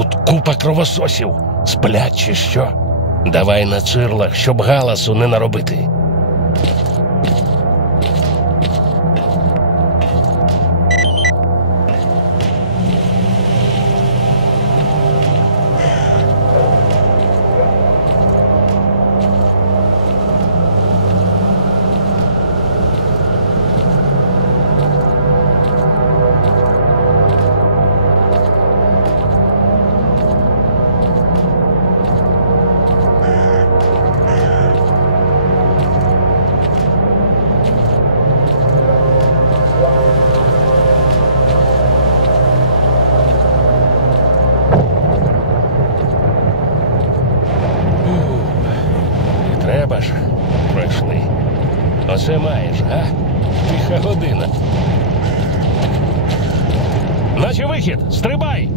Тут купа кровососів. Сплять чи що? Давай на цирлах, щоб галасу не наробити. Треба ж. Пройшли. Оце маєш, а? Тиха година. Наче вихід, стрибай!